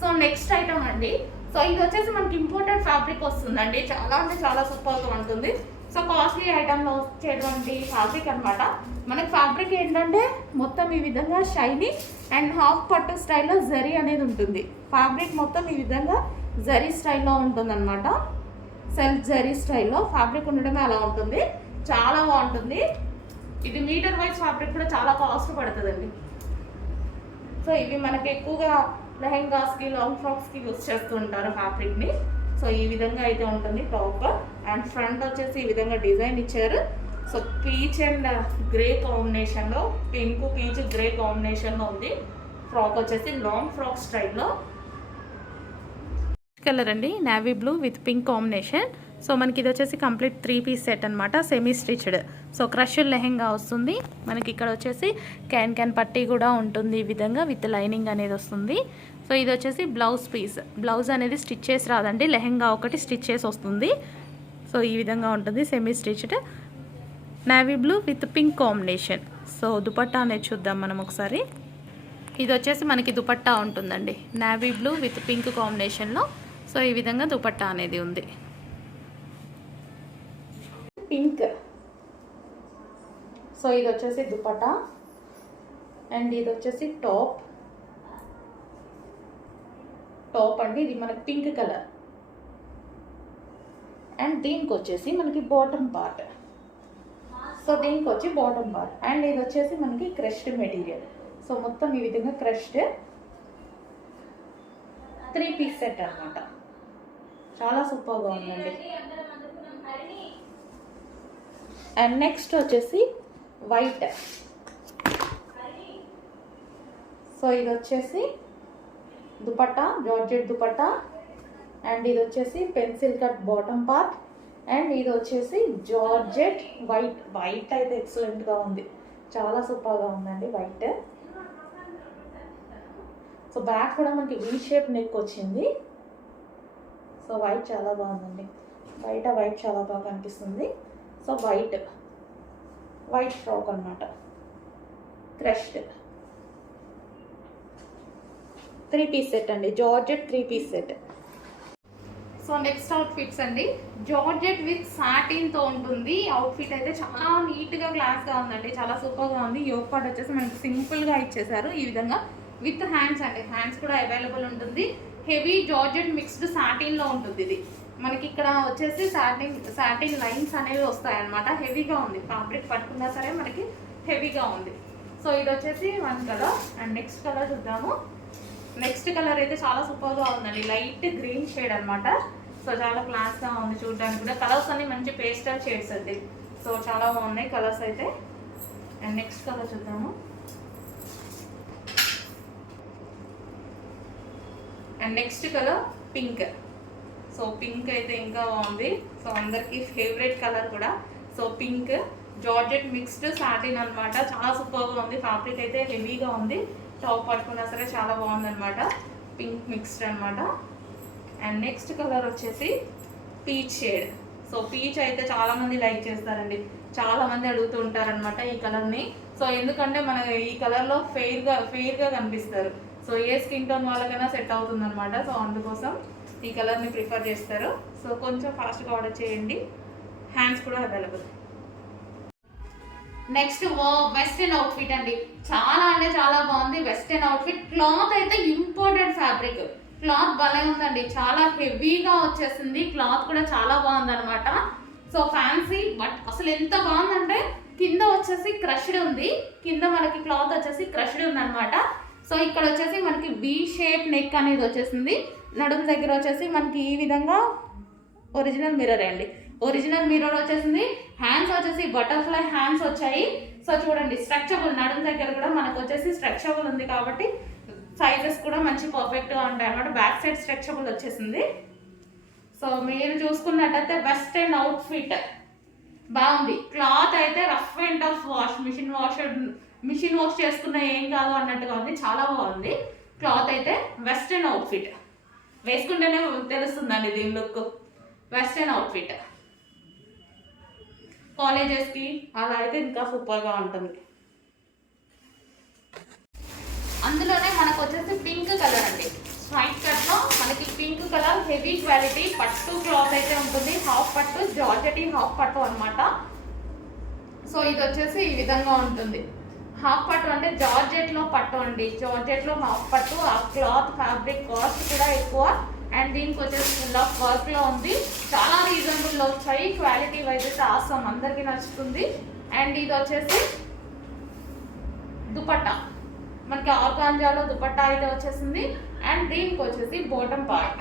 So next item అండి. So ఇది వచ్చేసి మనకి ఇంపోర్టెడ్ ఫ్యాబ్రిక్ వస్తుందండి. చాలా అంటే చాలా సూపర్గా ఉంటుంది. సో కాస్ట్లీ ఐటమ్లో వచ్చేటువంటి ఫ్యాబ్రిక్ అనమాట. మనకి ఫ్యాబ్రిక్ ఏంటంటే మొత్తం ఈ విధంగా షైనీ అండ్ హాఫ్ పట్టు స్టైల్లో జరీ అనేది ఉంటుంది. ఫ్యాబ్రిక్ మొత్తం ఈ విధంగా జరీ స్టైల్లో ఉంటుంది అనమాట. సెల్ఫ్ జరీ స్టైల్లో ఫ్యాబ్రిక్ ఉండడమే అలా ఉంటుంది. చాలా బాగుంటుంది. ఇది మీటర్ వైజ్ ఫ్యాబ్రిక్ కూడా చాలా కాస్ట్ పడుతుందండి. సో ఇవి మనకి ఎక్కువగా లెహెంగాస్కి లాంగ్ ఫ్రాక్స్కి యూస్ చేస్తూ ఉంటారు ఫ్యాబ్రిక్ని. సో ఈ విధంగా అయితే ఉంటుంది టాప్. అండ్ ఫ్రంట్ వచ్చేసి ఈ విధంగా డిజైన్ ఇచ్చారు. సో పీచ్ అండ్ గ్రే కాంబినేషన్లో, పింక్ పీచ్ గ్రే కాంబినేషన్లో ఉంది. ఫ్రాక్ వచ్చేసి లాంగ్ ఫ్రాక్ స్టైల్లో కలర్ అండి, navy blue with pink combination. So మనకి ఇది వచ్చేసి కంప్లీట్ 3 పీస్ సెట్ అనమాట, semi stitched. So crush lehenga వస్తుంది మనకి. ఇక్కడ వచ్చేసి క్యాన్ పట్టీ కూడా ఉంటుంది ఈ విధంగా విత్ లైనింగ్ అనేది వస్తుంది. సో ఇది వచ్చేసి బ్లౌజ్ పీస్. బ్లౌజ్ అనేది స్టిచ్ చేసి రాదండి, లెహెంగా ఒకటి స్టిచ్ చేసి వస్తుంది. సో ఈ విధంగా ఉంటుంది semi stitched, navy blue with pink combination. So dupatta అనేది చూద్దాం మనం ఒకసారి. ఇది వచ్చేసి మనకి దుపట్టా ఉంటుందండి, నేవీ బ్లూ విత్ పింక్ కాంబినేషన్లో. సో ఈ విధంగా దుపట్టా అనేది ఉంది, పింక్. సో ఇది వచ్చేసి దుపట్టా అండ్ ఇది వచ్చేసి టాప్ అండి. ఇది మనకి పింక్ కలర్. అండ్ దీనికి వచ్చేసి మనకి బాటమ్ పార్ట్. సో దీనికి వచ్చి బాటమ్ పార్ట్. అండ్ ఇది వచ్చేసి మనకి క్రష్డ్ మెటీరియల్. సో మొత్తం ఈ విధంగా క్రష్డ్ 3 పీస్ సెట్ అనమాట. చాలా సూపర్గా ఉందండి. అండ్ నెక్స్ట్ వచ్చేసి వైట్. సో ఇది వచ్చేసి దుపట్టా, జార్జెట్ దుపట్టా. అండ్ ఇది వచ్చేసి pencil cut bottom part. And ఇది వచ్చేసి జార్జెట్ వైట్ అయితే ఎక్సలెంట్గా ఉంది, చాలా సూపర్గా ఉందండి వైట్. సో బ్యాక్ కూడా మనకి వీ షేప్ నెక్ వచ్చింది. సో వైట్ చాలా బాగుందండి, బయట వైట్ చాలా బాగా కనిపిస్తుంది. సో వైట్ ఫ్రాక్ అనమాట, క్రష్డ్ 3 పీస్ సెట్ అండి, georgette 3 piece set. So next outfits అండి. జార్జెట్ విత్ సాటిన్తో ఉంటుంది. అవుట్ఫిట్ అయితే చాలా నీట్గా క్లాస్గా ఉందండి, చాలా సూపర్గా ఉంది. యోగ్ పార్ట్ వచ్చేసి మనకి సింపుల్గా ఇచ్చేసారు ఈ విధంగా విత్ హ్యాండ్స్ అండి. హ్యాండ్స్ కూడా అవైలబుల్ ఉంటుంది. హెవీ జార్జెట్ మిక్స్డ్ సాటిన్లో ఉంటుంది ఇది. మనకి ఇక్కడ వచ్చేసి సాటిన్ లైన్స్ అనేవి వస్తాయన్నమాట. హెవీగా ఉంది, ఫ్యాబ్రిక్ పట్టుకున్నా సరే మనకి హెవీగా ఉంది. సో ఇది వచ్చేసి 1 కలర్. అండ్ నెక్స్ట్ కలర్ చూద్దాము. నెక్స్ట్ కలర్ అయితే చాలా సూపర్గా ఉందండి, లైట్ గ్రీన్ షేడ్ అనమాట. సో చాలా క్లాస్గా ఉంది చూడడానికి కూడా. కలర్స్ అన్ని మంచి పేస్టల్ షేడ్స్ అండి. సో చాలా బాగున్నాయి కలర్స్ అయితే. అండ్ నెక్స్ట్ కలర్ చూద్దాము. And next colour pink. So pink అయితే ఇంకా బాగుంది. సో అందరికీ ఫేవరెట్ కలర్ కూడా. So pink georgette mixed satin అనమాట, చాలా సూపర్గా ఉంది. ఫ్యాబ్రిక్ అయితే హెవీగా ఉంది, టాప్ పట్టుకున్నా సరే చాలా బాగుంది అనమాట. పింక్ మిక్స్డ్ అనమాట. అండ్ నెక్స్ట్ కలర్ వచ్చేసి పీచ్ షేడ్. సో పీచ్ అయితే చాలామంది లైక్ చేస్తారండి, చాలామంది అడుగుతూ ఉంటారనమాట ఈ కలర్ని. సో ఎందుకంటే మన ఈ కలర్లో ఫెయిర్గా కనిపిస్తారు. సో ఏ స్కిన్ టోన్ వాళ్ళకైనా సెట్ అవుతుంది అనమాట. సో అందుకోసం ఈ కలర్ని ప్రిఫర్ చేస్తారు. సో కొంచెం ఫాస్ట్గా ఆర్డర్ చేయండి, హ్యాండ్స్ కూడా అవైలబుల్. నెక్స్ట్ వెస్టర్న్ అవుట్ఫిట్ అండి. చాలా అంటే చాలా బాగుంది వెస్టర్న్ అవుట్ఫిట్. క్లాత్ అయితే ఇంపోర్టెడ్ ఫ్యాబ్రిక్, క్లాత్ భలే ఉందండి, చాలా హెవీగా వచ్చేసింది. క్లాత్ కూడా చాలా బాగుంది అనమాట. సో ఫ్యాన్సీ, బట్ అసలు ఎంత బాగుందంటే కింద వచ్చేసి క్రష్డ్ ఉంది, కింద మనకి క్లాత్ వచ్చేసి క్రష్డ్ ఉంది అనమాట. సో ఇక్కడ వచ్చేసి మనకి వి షేప్ నెక్ అనేది వచ్చేసింది. నడుము దగ్గర వచ్చేసి మనకి ఈ విధంగా ఒరిజినల్ మిర్రర్ అండి, ఒరిజినల్ మిర్రర్ వచ్చేసింది. హ్యాండ్స్ వచ్చేసి బటర్ఫ్లై హ్యాండ్స్ వచ్చాయి. సో చూడండి స్ట్రక్చబుల్, నడుము దగ్గర కూడా మనకు వచ్చేసి స్ట్రక్చబుల్ ఉంది కాబట్టి సైజెస్ కూడా మంచి పర్ఫెక్ట్గా ఉంటాయి అన్నమాట. బ్యాక్ సైడ్ స్ట్రక్చబుల్ వచ్చేసింది. సో మీరు చూసుకున్నట్టయితే వెస్టర్న్ అవుట్ఫిట్ బాగుంది. క్లాత్ అయితే rough and tough wash, machine wash చేసుకున్న ఏం కాదు అన్నట్టుగా ఉంది, చాలా బాగుంది. క్లాత్ అయితే వెస్టర్న్ అవుట్ఫిట్ వేసుకుంటేనే తెలుస్తుందండి దీని లుక్. వెస్టర్న్ అవుట్ఫిట్ కాలేజెస్కి అలా అయితే ఇంకా సూపర్గా ఉంటుంది. అందులోనే మనకు వచ్చేసి పింక్ కలర్ అండి. స్ట్రైట్ కట్లో మనకి పింక్ కలర్ హెవీ క్వాలిటీ పట్టు క్లాత్ అయితే ఉంటుంది. హాఫ్ పట్టు జార్జెట్ హాఫ్ పట్టు అనమాట. సో ఇది వచ్చేసి ఈ విధంగా ఉంటుంది. హాఫ్ పట్టు అంటే జార్జెట్లో పట్టు అండి. జార్జెట్లో హాఫ్ పట్టు. ఆ క్లాత్ ఫ్యాబ్రిక్ కాస్ట్ కూడా ఎక్కువ. అండ్ దీనికి వచ్చేసి ఫుల్ ఆఫ్ వర్క్లో ఉంది. చాలా రీజనబుల్లో వచ్చాయి. క్వాలిటీ వైజ్ అయితే ఆసమ్, అందరికీ నచ్చుతుంది. అండ్ ఇది వచ్చేసి దుపట్టా, మనకి ఆర్గాంజాలో దుపట్టా అయితే వచ్చేసింది. అండ్ దీనికి వచ్చేసి బాటమ్ పార్ట్.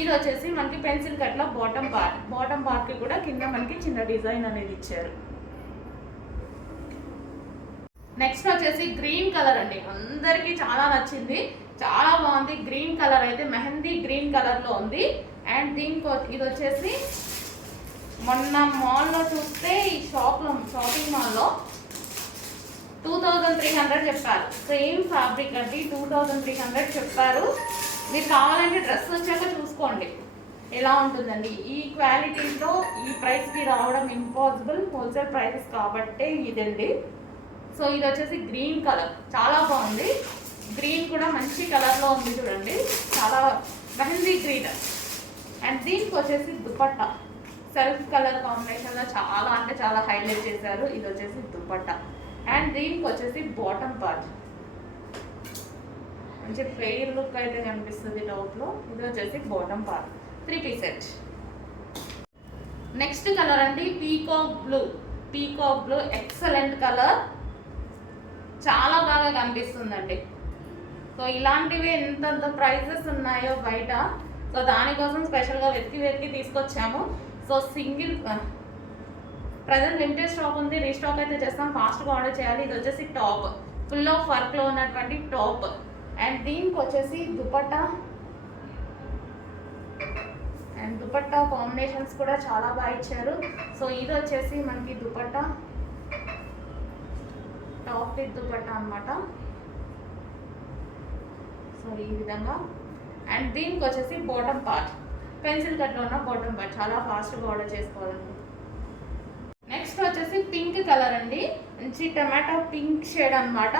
ఇది వచ్చేసి మనకి పెన్సిల్ కట్లో బాటమ్ పార్ట్. బాటమ్ పార్ట్కి కూడా కింద మనకి చిన్న డిజైన్ అనేది ఇచ్చారు. నెక్స్ట్ వచ్చేసి గ్రీన్ కలర్ అండి. అందరికీ చాలా నచ్చింది, చాలా బాగుంది. గ్రీన్ కలర్ అయితే మెహందీ గ్రీన్ కలర్లో ఉంది. అండ్ దీనికి ఇది వచ్చేసి మొన్న మాల్లో చూస్తే ఈ షాపింగ్ మాల్లో 2300 చెప్పారు. సేమ్ ఫ్యాబ్రిక్ అండి, 2300 చెప్పారు. మీరు కావాలంటే డ్రెస్ వచ్చాక చూసుకోండి ఎలా ఉంటుందండి. ఈ క్వాలిటీలో ఈ ప్రైస్కి రావడం ఇంపాసిబుల్, హోల్సేల్ ప్రైసెస్ కాబట్టే ఇదండి. సో ఇది వచ్చేసి గ్రీన్ కలర్, చాలా బాగుంది. గ్రీన్ కూడా మంచి కలర్లో ఉంది చూడండి, చాలా మెహందీ గ్రీన్. అండ్ దీనికి వచ్చేసి దుపట్టా సెల్ఫ్ కలర్ కాంబినేషన్లో చాలా అంటే చాలా హైలైట్ చేశారు. ఇది వచ్చేసి దుపట్టా. అండ్ దీనికి వచ్చేసి బాటమ్ పార్ట్, మంచి ఫెయిర్ లుక్ అయితే కనిపిస్తుంది టాప్లో. ఇది వచ్చేసి bottom part, 3 piece set. Next colour అండి peacock blue. Peacock blue excellent colour, చాలా బాగా కనిపిస్తుందండి. సో ఇలాంటివి ఎంతంత ప్రైజెస్ ఉన్నాయో బయట. సో దానికోసం స్పెషల్గా వెతికి తీసుకొచ్చాము. So single present limited stock ఉంది, రీస్టాక్ అయితే చేస్తాం, ఫాస్ట్గా ఆర్డర్ చేయాలి. ఇది వచ్చేసి టాప్, ఫుల్ ఆఫ్ వర్క్లో ఉన్నటువంటి టాప్. అండ్ దీనికి వచ్చేసి దుపట్టా. అండ్ దుపట్టా కాంబినేషన్స్ కూడా చాలా బాగా ఇచ్చారు. సో ఇది వచ్చేసి మనకి దుపట్టా, టాప్ విత్ దుపట్టా అనమాట. సో ఈ విధంగా. అండ్ దీనికి వచ్చేసి బాటమ్ పార్ట్, పెన్సిల్ కట్లో ఉన్న బాటమ్ పార్ట్. చాలా ఫాస్ట్గా ఆర్డర్ చేసుకోవాలండి. నెక్స్ట్ వచ్చేసి పింక్ కలర్ అండి, మంచి టమాటో పింక్ షేడ్ అనమాట.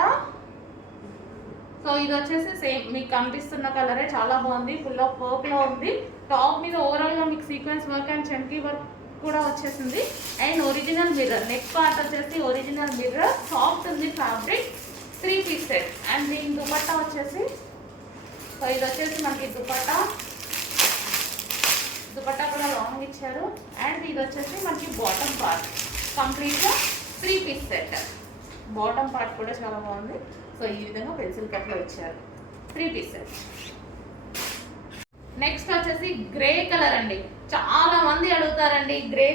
సో ఇది వచ్చేసి సేమ్ మీకు కనిపిస్తున్న కలరే, చాలా బాగుంది. ఫుల్ ఆఫ్ వర్క్లో ఉంది. టాప్ మీద ఓవరాల్గా మీకు sequence work and chunky work కూడా వచ్చేసింది. And original mirror, neck part వచ్చేసి ఒరిజినల్ మిర్రర్, సాఫ్ట్ ఉంది ఫ్యాబ్రిక్, 3 పీస్ సెట్. అండ్ దీని దుపట్టా వచ్చేసి, సో ఇది వచ్చేసి మనకి దుపట్టా కూడా లాంగ్ ఇచ్చారు. అండ్ ఇది వచ్చేసి మనకి బాటమ్ పార్ట్, కంప్లీట్గా 3 పీస్ సెట్. బాటమ్ పార్ట్ కూడా చాలా బాగుంది. సో ఈ విధంగా పెన్సిల్ కట్లో ఇచ్చారు, 3 పీస్ సెట్. నెక్స్ట్ వచ్చేసి గ్రే కలర్ అండి. చాలా మంది అడుగుతారండి గ్రే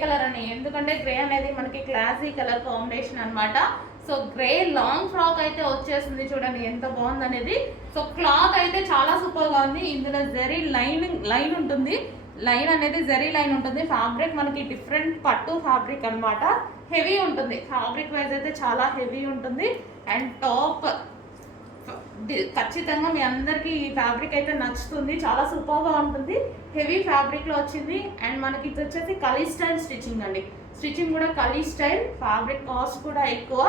కలర్ అని, ఎందుకంటే గ్రే అనేది మనకి క్లాసీ కలర్ కాంబినేషన్ అనమాట. సో గ్రే లాంగ్ ఫ్రాక్ అయితే వచ్చేసింది, చూడండి ఎంత బాగుంది అనేది. సో క్లాత్ అయితే చాలా సూపర్గా ఉంది. ఇందులో జరీ లైన్ ఉంటుంది, లైన్ అనేది జరీ లైన్ ఉంటుంది. ఫ్యాబ్రిక్ మనకి డిఫరెంట్ పట్టు ఫ్యాబ్రిక్ అనమాట, హెవీ ఉంటుంది. ఫ్యాబ్రిక్ వైజ్ అయితే చాలా హెవీ ఉంటుంది. అండ్ టాప్ ఖచ్చితంగా మీ అందరికీ ఈ ఫ్యాబ్రిక్ అయితే నచ్చుతుంది, చాలా సూపర్గా ఉంటుంది. హెవీ ఫ్యాబ్రిక్లో వచ్చింది. అండ్ మనకి ఇది వచ్చేసి కలీ స్టైల్ స్టిచ్చింగ్ అండి. స్టిచ్చింగ్ కూడా కలీ స్టైల్, ఫ్యాబ్రిక్ కాస్ట్ కూడా ఎక్కువ.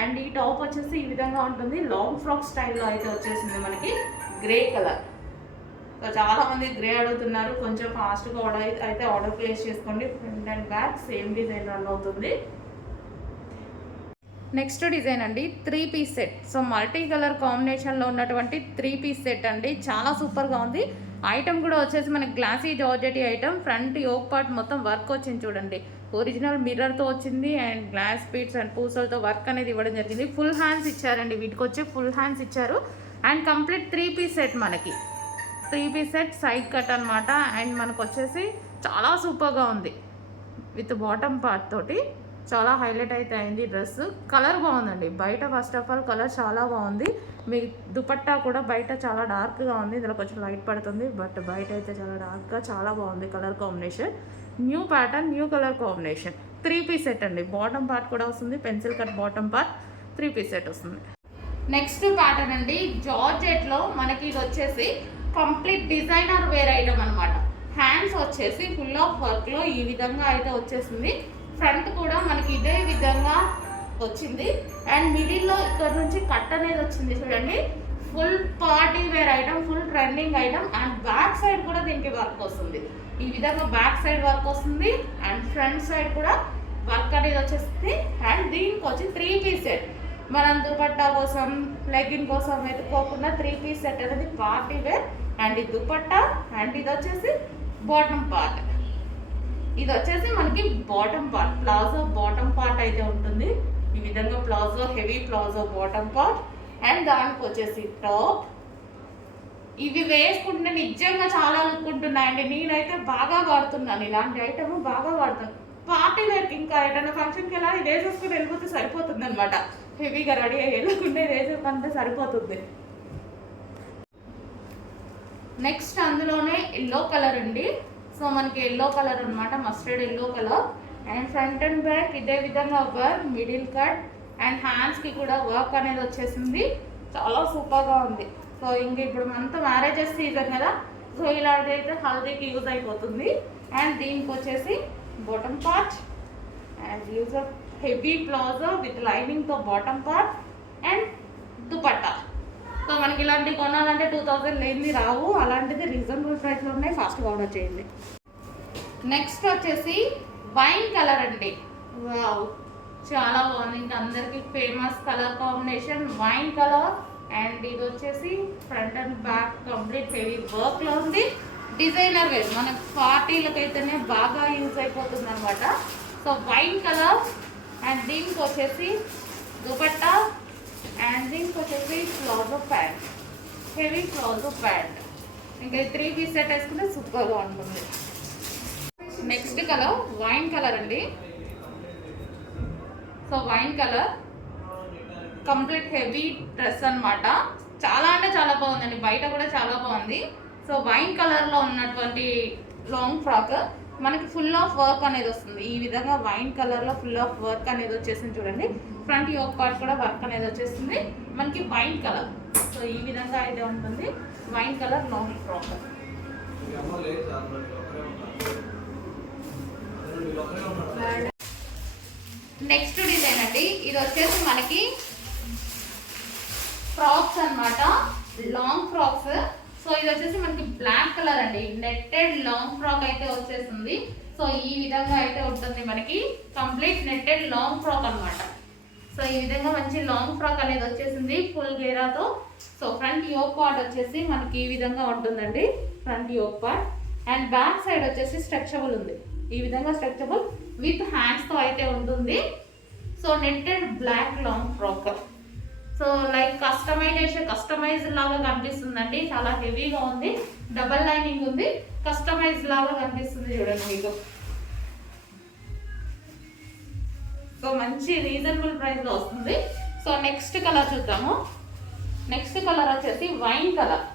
అండ్ ఈ టాప్ వచ్చేసి ఈ విధంగా ఉంటుంది, లాంగ్ ఫ్రాక్ స్టైల్లో అయితే వచ్చేసింది మనకి గ్రే కలర్. సో చాలా మంది గ్రే అడుగుతున్నారు, కొంచెం ఫాస్ట్గా ఆర్డర్ ప్లేస్ చేసుకోండి. Front and back same design run అవుతుంది. నెక్స్ట్ డిజైన్ అండి 3 piece set. So multi colour కాంబినేషన్లో ఉన్నటువంటి 3 పీస్ సెట్ అండి, చాలా సూపర్గా ఉంది. ఐటమ్ కూడా వచ్చేసి మనకి glossy georgette item. Front yoke part మొత్తం వర్క్ వచ్చింది చూడండి, ఒరిజినల్ మిర్రర్తో వచ్చింది. అండ్ గ్లాస్ బీడ్స్ అండ్ పూసలతో వర్క్ అనేది ఇవ్వడం జరిగింది. ఫుల్ హ్యాండ్స్ ఇచ్చారండి, వీటికి వచ్చి ఫుల్ హ్యాండ్స్ ఇచ్చారు. అండ్ కంప్లీట్ 3 పీస్ సెట్, మనకి 3 పీస్ సెట్ సైడ్ కట్ అనమాట. అండ్ మనకు వచ్చేసి చాలా సూపర్గా ఉంది, విత్ బాటమ్ పార్ట్ తోటి చాలా హైలైట్ అయితే అయింది డ్రెస్. కలర్ బాగుందండి బయట, ఫస్ట్ ఆఫ్ ఆల్ కలర్ చాలా బాగుంది. మీ దుపట్టా కూడా బయట చాలా డార్క్గా ఉంది, ఇందులో కొంచెం లైట్ పడుతుంది, బట్ బయట అయితే చాలా డార్క్గా చాలా బాగుంది colour combination. New pattern, new colour combination. 3 piece set అండి, బాటమ్ పార్ట్ కూడా వస్తుంది, pencil cut bottom part, 3 piece set వస్తుంది. నెక్స్ట్ ప్యాటర్న్ అండి జార్జెట్లో మనకి ఇది వచ్చేసి కంప్లీట్ డిజైనర్ వేర్ ఐటమ్ అనమాట. హ్యాండ్స్ వచ్చేసి ఫుల్ ఆఫ్ వర్క్లో ఈ విధంగా అయితే వచ్చేసింది. ఫ్రంట్ కూడా మనకి ఇదే విధంగా వచ్చింది. అండ్ మిడిల్లో ఇక్కడ నుంచి కట్ అనేది వచ్చింది చూడండి. Full party wear item, full trending item. And back side కూడా దీనికి వర్క్ వస్తుంది. ఈ విధంగా బ్యాక్ సైడ్ వర్క్ వస్తుంది అండ్ ఫ్రంట్ సైడ్ కూడా వర్క్ అనేది వచ్చేస్తుంది. అండ్ దీనికి వచ్చి 3 పీస్ సెట్. మనం దుపట్టా కోసం, లెగ్గిన్ కోసం వెతుక్కోకుండా 3 పీస్ సెట్ అనేది పార్టీ వేర్. అండ్ ఈ దుపట్టా అండ్ ఇది వచ్చేసి బాటమ్ పార్ట్. ఇది వచ్చేసి మనకి bottom part, palazzo bottom part అయితే ఉంటుంది. ఈ విధంగా palazzo, heavy palazzo bottom part. And దానికి వచ్చేసి టాప్. ఇవి వేసుకుంటే నిజంగా చాలా లుక్ ఉంటున్నాయండి. నేనైతే బాగా వాడుతున్నాను, ఇలాంటి ఐటమ్ బాగా వాడతాను. పార్టీ వేర్కి ఇంకా ఏదైనా ఫంక్షన్కి వెళ్ళాలి, వేసేసుకుని వెళ్ళిపోతే సరిపోతుంది అనమాట. హెవీగా రెడీ అయ్యి వెళ్ళకుంటే వేసేసుకుంటే సరిపోతుంది. నెక్స్ట్ అందులోనే ఎల్లో కలర్ అండి. సో మనకి ఎల్లో కలర్ అనమాట, mustard yellow colour. And front and back ఇదే విధంగా వర్క్, మిడిల్ కట్. అండ్ హ్యాండ్స్కి కూడా వర్క్ అనేది వచ్చేసింది. చాలా సూపర్గా ఉంది. సో ఇంక ఇప్పుడు మనతో మ్యారేజెస్ సీజన్ కదా, సో ఇలాంటిది అయితే హల్దీకి యూజ్ అయిపోతుంది. అండ్ దీనికి వచ్చేసి bottom part and use of heavy palazzo with లైనింగ్తో bottom part and dupatta. So మనకి ఇలాంటివి కొనాలంటే 2000 లేనిది రావు. అలాంటిది రీజనబుల్ ప్రైస్లో ఉన్నాయి, ఫాస్ట్గా ఆర్డర్ చేయండి. నెక్స్ట్ వచ్చేసి వైన్ కలర్ అండి. వావ్, చాలా బాగుంది. ఇంకా అందరికి famous colour combination wine colour. And ఇది వచ్చేసి front and back complete heavy వర్క్లో ఉంది. డిజైనర్ వేర్, మన పార్టీలకు అయితేనే బాగా యూజ్ అయిపోతుంది అనమాట. So wine colour. అండ్ దీనికి వచ్చేసి దుపట్టా. అండ్ దీనికి వచ్చేసి palazzo pant, heavy palazzo pant. ఇంకా 3 పీస్ సెట్ వేసుకుంటే సూపర్గా ఉంటుంది. నెక్స్ట్ కలర్ వైన్ కలర్ అండి. So wine colour complete heavy dress అనమాట. చాలా అంటే చాలా బాగుందండి, బయట కూడా చాలా బాగుంది. సో వైన్ కలర్లో ఉన్నటువంటి లాంగ్ ఫ్రాక్ మనకి ఫుల్ ఆఫ్ వర్క్ అనేది వస్తుంది. ఈ విధంగా వైన్ కలర్లో ఫుల్ ఆఫ్ వర్క్ అనేది వచ్చేసింది చూడండి. ఫ్రంట్ యోక్ పార్ట్ కూడా వర్క్ అనేది వచ్చేస్తుంది మనకి వైన్ కలర్. సో ఈ విధంగా అయితే ఉంటుంది wine colour long frock. Next design అండి. ఇది వచ్చేసి మనకి ఫ్రాక్స్ అన్నమాట, లాంగ్ ఫ్రాక్స్. సో ఇది వచ్చేసి మనకి బ్లాక్ కలర్ అండి. నెట్టెడ్ లాంగ్ ఫ్రాక్ అయితే వచ్చేస్తుంది. సో ఈ విధంగా అయితే ఉంటుంది మనకి కంప్లీట్ నెట్టెడ్ లాంగ్ ఫ్రాక్ అన్నమాట. సో ఈ విధంగా మంచి లాంగ్ ఫ్రాక్ అనేది వచ్చేసింది ఫుల్ గేరాతో. సో ఫ్రంట్ యోక్ పార్ట్ వచ్చేసి మనకి ఈ విధంగా ఉంటుందండి, front yoke part. And back side వచ్చేసి స్ట్రెచబుల్ ఉంది. ఈ విధంగా స్ట్రెచబుల్ విత్ హ్యాండ్స్తో అయితే ఉంటుంది. So netted black long frock. So like customize లాగా కనిపిస్తుందండి. చాలా హెవీగా ఉంది, డబల్ లైనింగ్ ఉంది, కస్టమైజ్ లాగా కనిపిస్తుంది చూడండి మీకు. సో మంచి రీజనబుల్ ప్రైస్లో వస్తుంది. సో నెక్స్ట్ కలర్ చూద్దాము. నెక్స్ట్ కలర్ వచ్చేసి వైన్ కలర్.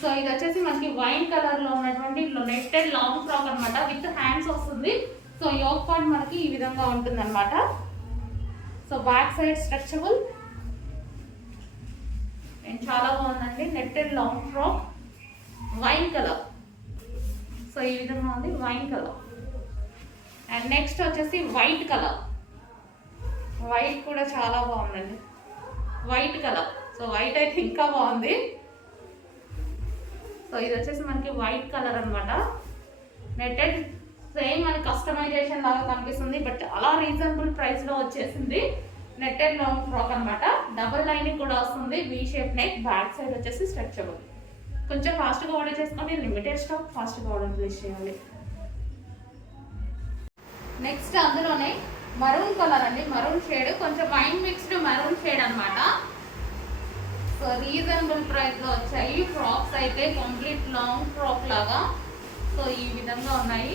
సో ఇది వచ్చేసి మనకి వైన్ కలర్లో ఉన్నటువంటి నెట్టెడ్ లాంగ్ ఫ్రాక్ అనమాట, విత్ హ్యాండ్స్ వస్తుంది. సో యోక్ పార్ట్ మనకి ఈ విధంగా ఉంటుంది అనమాట. So back side stretchable and చాలా బాగుందండి. Netted long frock wine colour. So ఈ విధంగా ఉంది వైన్ కలర్. అండ్ నెక్స్ట్ వచ్చేసి వైట్ కలర్. వైట్ కూడా చాలా బాగుందండి, వైట్ కలర్. సో వైట్ అయితే ఇంకా బాగుంది. సో ఇది వచ్చేసి మనకి వైట్ కలర్ అనమాట. నెట్టెడ్ సేమ్ మనకి కస్టమైజేషన్ లాగా కనిపిస్తుంది, బట్ చాలా రీజనబుల్ ప్రైస్లో వచ్చేసింది. నెట్టెడ్ లాంగ్ ఫ్రాక్ అనమాట. డబుల్ లైనింగ్ కూడా వస్తుంది, we shape neck. Back side వచ్చేసి స్ట్రెచబుల్. కొంచెం ఫాస్ట్గా ఆర్డర్ చేసుకోండి, లిమిటెడ్ స్టాక్, ఫాస్ట్గా ఆర్డర్ ప్లేస్ చేయాలి. నెక్స్ట్ అందులోనే మరూన్ కలర్ అండి, మరూన్ షేడ్, కొంచెం వైన్ మిక్స్డ్ మరూన్ షేడ్ అనమాట. సో రీజనబుల్ ప్రైస్లో వచ్చాయి ఫ్రాక్స్ అయితే, కంప్లీట్ లాంగ్ ఫ్రాక్ లాగా. సో ఈ విధంగా ఉన్నాయి.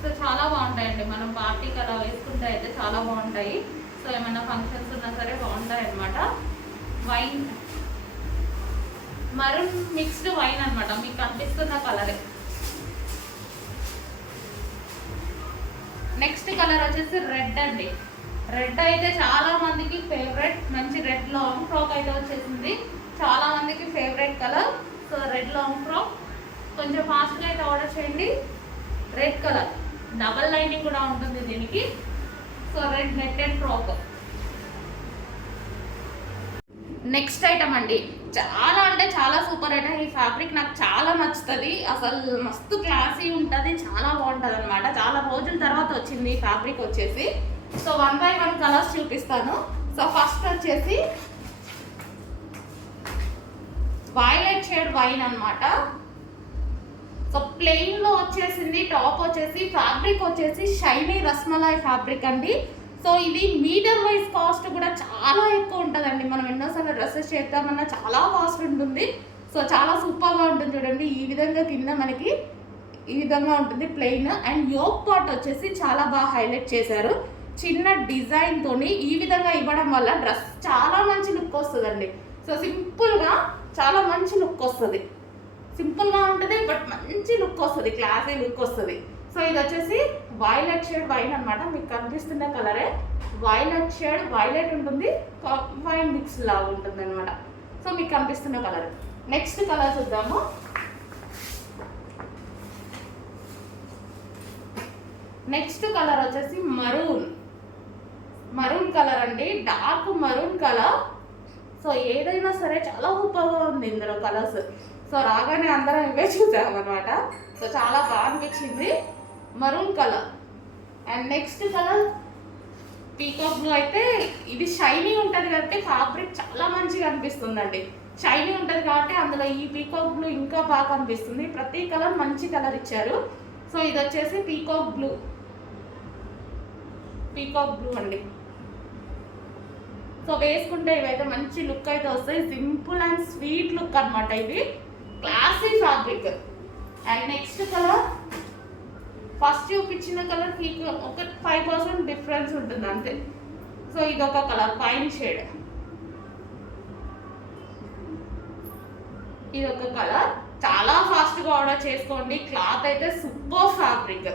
సో చాలా బాగుంటాయండి, మనం పార్టీకి అలా వేసుకుంటే అయితే చాలా బాగుంటాయి. సో ఏమైనా ఫంక్షన్స్ ఉన్నా సరే బాగుంటాయి అనమాట. వైన్ మరూన్ మిక్స్డ్ వైన్ అనమాట, మీకు కనిపిస్తున్న కలరే. నెక్స్ట్ కలర్ వచ్చేసి రెడ్ అండి. రెడ్ అయితే చాలా మందికి ఫేవరెట్, మంచి రెడ్ లాంగ్ ఫ్రాక్ అయితే వచ్చేసింది, చాలా మందికి favourite colour. So red long frock కొంచెం ఫాస్ట్గా అయితే ఆర్డర్ చేయండి. రెడ్ కలర్, డబల్ లైనింగ్ కూడా ఉంటుంది దీనికి. So so red netted frock. Next item అండి, చాలా అంటే చాలా సూపర్ ఐటమ్. ఈ ఫ్యాబ్రిక్ నాకు చాలా నచ్చుతుంది, అసలు మస్తు క్లాసీ ఉంటుంది, చాలా బాగుంటుంది అనమాట. చాలా రోజుల తర్వాత వచ్చింది ఈ ఫ్యాబ్రిక్ వచ్చేసి. సో 1 by 1 కలర్స్ చూపిస్తాను. సో ఫస్ట్ వచ్చేసి వైలెట్ షేడ్ వైన్ అనమాట. సో ప్లెయిన్ లో వచ్చేసింది. టాప్ వచ్చేసి ఫ్యాబ్రిక్ వచ్చేసి షైనీ రస్మలాయ్ ఫ్యాబ్రిక్ అండి. సో ఇది మీటర్ వైజ్ కాస్ట్ కూడా చాలా ఎక్కువ ఉంటుందండి. మనం ఎన్నోసార్లు డ్రెస్సెస్ చేద్దామన్నా చాలా కాస్ట్ ఉంటుంది. సో చాలా సూపర్గా ఉంటుంది చూడండి. ఈ విధంగా కింద మనకి ఈ విధంగా ఉంటుంది ప్లెయిన్. అండ్ యోక్ పార్ట్ వచ్చేసి చాలా బాగా హైలైట్ చేశారు. చిన్న డిజైన్ తోని ఈ విధంగా ఇవ్వడం వల్ల డ్రెస్ చాలా మంచి లుక్ వస్తుందండి. సో సింపుల్గా చాలా మంచి లుక్ వస్తుంది. సింపుల్గా ఉంటుంది బట్ మంచి లుక్ వస్తుంది, క్లాసీ లుక్ వస్తుంది. సో ఇది వచ్చేసి వైలెట్ షేడ్ వైన్ అనమాట. మీకు కనిపిస్తున్న కలరే వైలెట్ షేడ్, వైలెట్ ఉంటుంది, వైన్ మిక్స్ లాగా ఉంటుంది అనమాట. సో మీకు కనిపిస్తున్న కలర్. నెక్స్ట్ కలర్ చూద్దాము. నెక్స్ట్ కలర్ వచ్చేసి మరూన్ కలర్ అండి, డార్క్ మరూన్ కలర్. సో ఏదైనా సరే చాలా సూపర్గా ఉంది ఇందులో కలర్స్. సో రాగానే అందరం ఇవే చూసామన్నమాట. సో చాలా బాగా అనిపించింది maroon colour. And next colour peacock blue. అయితే ఇది షైనీ ఉంటుంది కాబట్టి ఫ్యాబ్రిక్ చాలా మంచిగా అనిపిస్తుందండి. షైనీ ఉంటుంది కాబట్టి అందులో ఈ పీకాక్ బ్లూ ఇంకా బాగా అనిపిస్తుంది. ప్రతి కలర్ మంచి కలర్ ఇచ్చారు. సో ఇది వచ్చేసి పీకాక్ బ్లూ అండి. సో వేసుకుంటే ఇవైతే మంచి లుక్ అయితే వస్తాయి. సింపుల్ అండ్ స్వీట్ లుక్ అనమాట. ఇది classy fabric. And next colour first చూపించిన కలర్ ఒక 5% డిఫరెన్స్ ఉంటుంది అంతే. సో ఇది ఒక కలర్ వైన్ షేడ్, ఇది ఒక కలర్. చాలా ఫాస్ట్గా ఆర్డర్ చేసుకోండి. క్లాత్ అయితే సూపర్ ఫ్యాబ్రిక్.